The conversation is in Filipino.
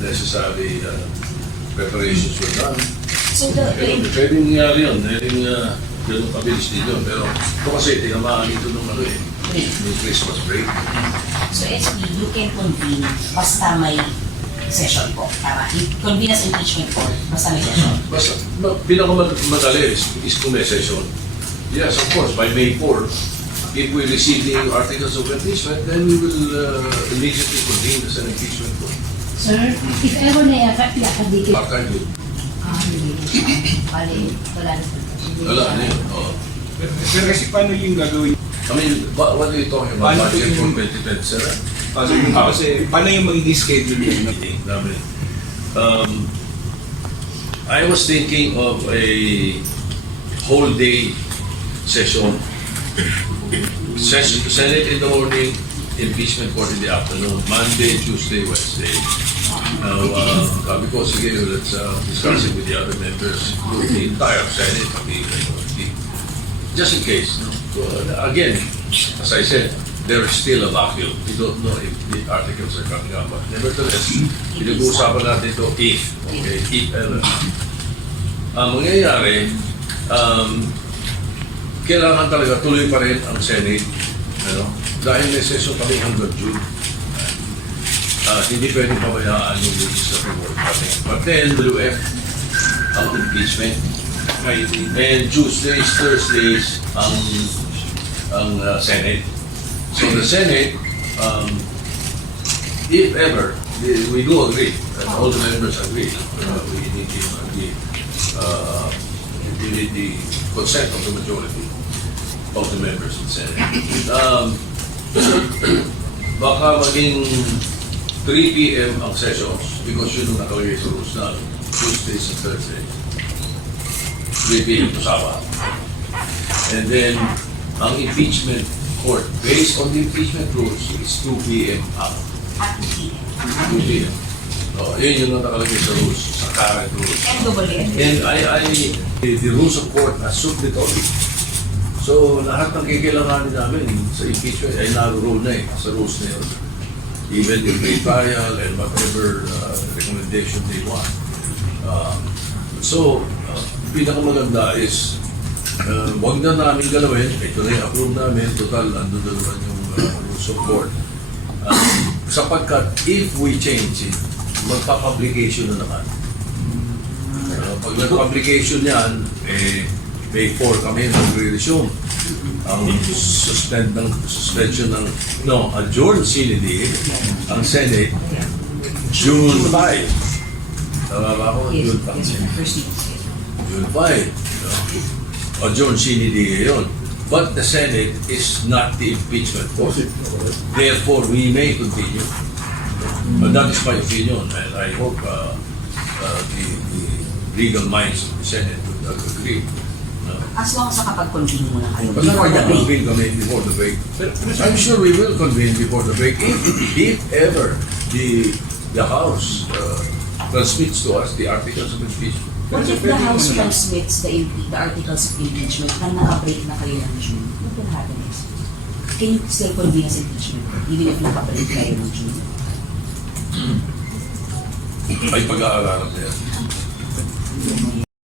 necessary preparations were done. So Pwedeng nangyari yun, pwedeng ganun kabilis din yun. Pero ito kasi, tinamaan ito nung yung Christmas break. So SP, you can convene basta may session po. Tama? Convene as impeachment court basta may session. Basta, pinakamadali is kung may session. Yes, of course, by May 4, if we receive the articles of impeachment, then we will immediately convene as an impeachment court. Sir, if ever na i-akadikit, Part-time yun. Bali, wala na. Wala na yun. Oo. Pero kasi paano yung gagawin? I mean, what are you talking about? Paano Budget for yung- 2027? Kasi paano yung magiging schedule yun? Dami. I was thinking of a whole day session. Senate in the morning, impeachment court in the afternoon, Monday, Tuesday, Wednesday. Now, sabi ko, sige, let's discuss it with the other members, with the entire Senate, just in case. No? Again, as I said, there is still a vacuum. We don't know if the articles are coming up, but nevertheless, pinag-uusapan natin ito if, okay, if ever. Ang mangyayari, kailangan talaga tuloy pa rin ang Senate, ano? Dahil may session kami hanggang June. Hindi pwedeng pabayaan yung legislative work natin. But then, WF, ang impeachment. And Tuesdays, Thursdays, ang Senate. So the Senate, if ever, we do agree, and all the members agree, we need the consent of the majority of the members of the Senate. Baka maging 3 p.m. ang sessions because yun ang nakalagay sa rules na Tuesdays and Thursdays. 3 p.m. to Sabbath. And then, ang impeachment court, based on the impeachment rules, is 2 p.m. up. At 2 p.m. Yun yung nakalagay sa rules, sa current rules. And double And the rules of court are submitted. So, lahat ng kikailanganin namin sa impeachment ay naro-rule na sa rules na yun. Even if they trial and whatever recommendation they want. Pinakamaganda is wag na namin galawin. Ito na yung approve namin. Total, ando na naman yung rules of court. Sapagkat if we change it, magpa-publication na naman. Pag nag-publication yan, May 4 kami nagre-resume. Ang suspension ng, adjourn CND, ang Senate, June 5. Tama ba ako? Yes, June yes, 5. first week. June 5. Adjourn CND yun. But the Senate is not the impeachment court. Therefore, we may continue. But that is my opinion, and I hope the legal minds of the Senate would agree. As long as nakapag-convene muna kayo Basta before the break. convene kami before the break. I'm sure we will convene before the break if ever the House transmits to us the articles of impeachment. What if the House transmits the articles of impeachment na naka-break na kayo ng June? What will happen next? Can you still convene as impeachment even if naka-break kayo ng June? Ay pag-aaralan na yan.